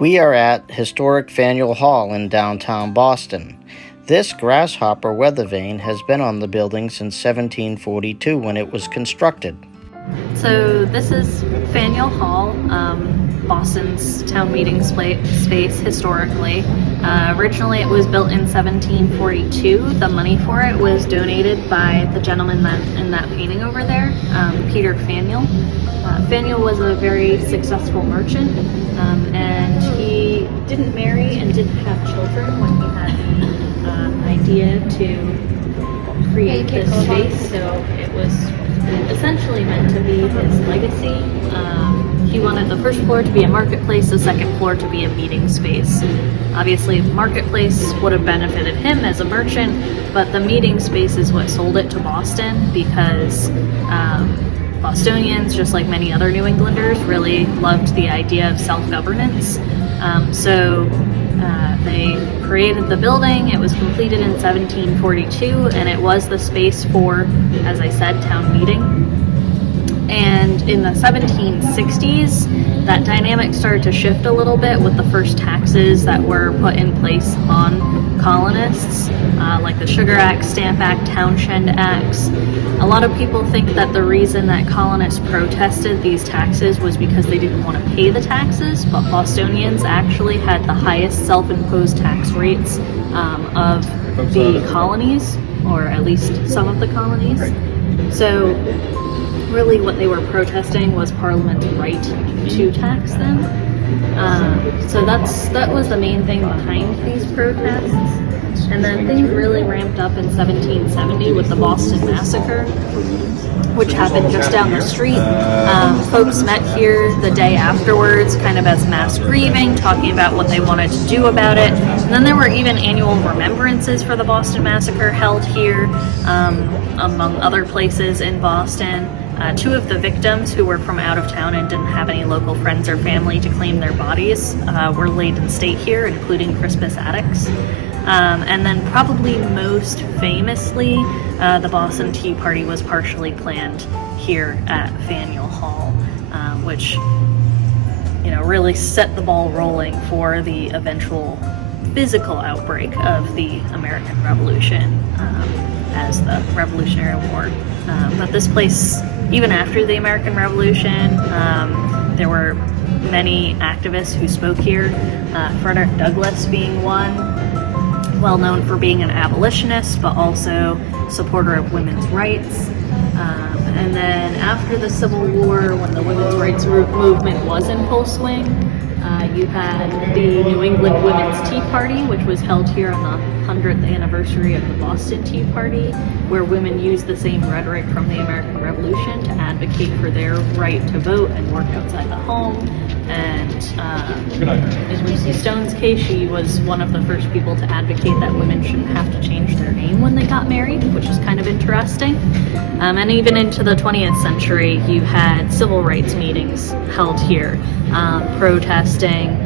We are at historic Faneuil Hall in downtown Boston. This grasshopper weather vane has been on the building since 1742 when it was constructed. So this is Faneuil Hall, Boston's town meeting space historically. Originally it was built in 1742. The money for it was donated by the gentleman in that painting over there, Peter Faneuil. Faneuil was a very successful merchant, and he didn't marry and didn't have children when he had the idea to create this space, so it was essentially meant to be his legacy. He wanted the first floor to be a marketplace, the second floor to be a meeting space. Obviously, the marketplace would have benefited him as a merchant, but the meeting space is what sold it to Boston because Bostonians, just like many other New Englanders, really loved the idea of self-governance. So they created the building. It was completed in 1742, and it was the space for, as I said, town meeting. And in the 1760s, that dynamic started to shift a little bit with the first taxes that were put in place on colonists, like the Sugar Act, Stamp Act, Townshend Acts. A lot of people think that the reason that colonists protested these taxes was because they didn't want to pay the taxes, but Bostonians actually had the highest self-imposed tax rates of the colonies, or at least some of the colonies. So really what they were protesting was Parliament's right to tax them. So that was the main thing behind these protests. And then things really ramped up in 1770 with the Boston Massacre, which happened just down the street. Folks met here the day afterwards, kind of as mass grieving, talking about what they wanted to do about it. And then there were even annual remembrances for the Boston Massacre held here, among other places in Boston. Two of the victims, who were from out of town and didn't have any local friends or family to claim their bodies, were laid in state here, including Crispus Attucks. And then probably most famously, the Boston Tea Party was partially planned here at Faneuil Hall, which really set the ball rolling for the eventual physical outbreak of the American Revolution as the Revolutionary War. But this place, even after the American Revolution, there were many activists who spoke here, Frederick Douglass being one, well known for being an abolitionist, but also supporter of women's rights. And then after the Civil War, when the women's rights movement was in full swing, you had the New England Women's Tea Party, which was held here on the 100th anniversary of the Boston Tea Party, where women used the same rhetoric from the American Revolution to advocate for their right to vote and work outside the home. And in Lucy Stone's case, she was one of the first people to advocate that women shouldn't have to change their name when they got married, which is kind of interesting. And even into the 20th century, you had civil rights meetings held here, protesting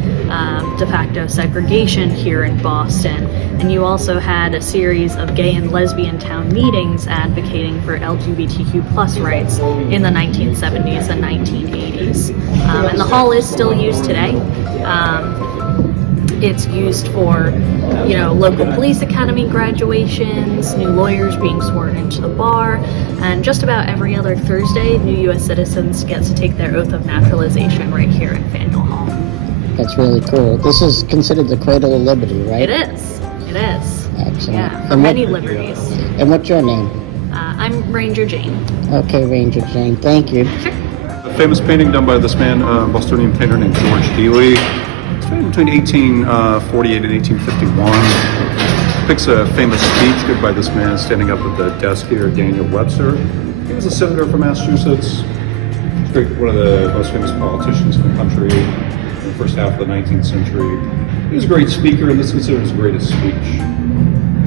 de facto segregation here in Boston. And you also had a series of gay and lesbian town meetings advocating for LGBTQ plus rights in the 1970s and 1980s. And the hall is still used today. It's used for, local police academy graduations, new lawyers being sworn into the bar, and just about every other Thursday, new U.S. citizens get to take their oath of naturalization right here in Faneuil Hall. That's really cool. This is considered the cradle of liberty, right? It is. It is. Excellent. Yeah, for many liberties. And what's your name? I'm Ranger Jane. Okay, Ranger Jane. Thank you. Sure. A famous painting done by this man, Bostonian painter named George Dealey. It's painted between 1848 and 1851. Depicts a famous speech given by this man standing up at the desk here, Daniel Webster. He was a senator from Massachusetts. One of the most famous politicians in the country in the first half of the 19th century. He was a great speaker, and this is considered his greatest speech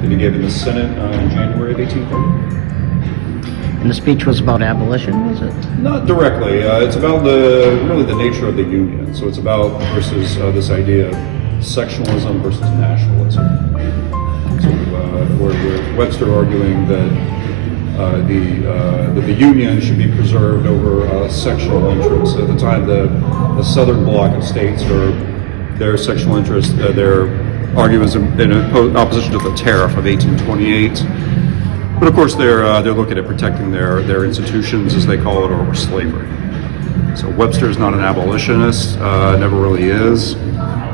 that he gave in the Senate in January of 1830. And the speech was about abolition, was it? Not directly. It's about really the nature of the Union. So it's about versus this idea of sectionalism versus nationalism. So where Webster arguing that the Union should be preserved over sectional interests. At the time, the southern bloc of states are their sectional interest, their argument is in opposition to the tariff of 1828. But of course, they're looking at protecting their institutions, as they call it, or slavery. So Webster's not an abolitionist, never really is,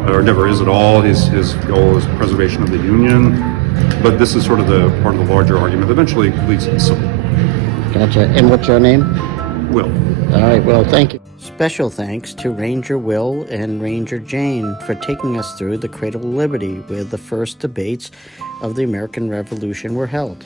or never is at all. His goal is preservation of the Union. But this is sort of the part of the larger argument that eventually leads to the Civil War. Gotcha. And what's your name? Will. All right, well, thank you. Special thanks to Ranger Will and Ranger Jane for taking us through the Cradle of Liberty, where the first debates of the American Revolution were held.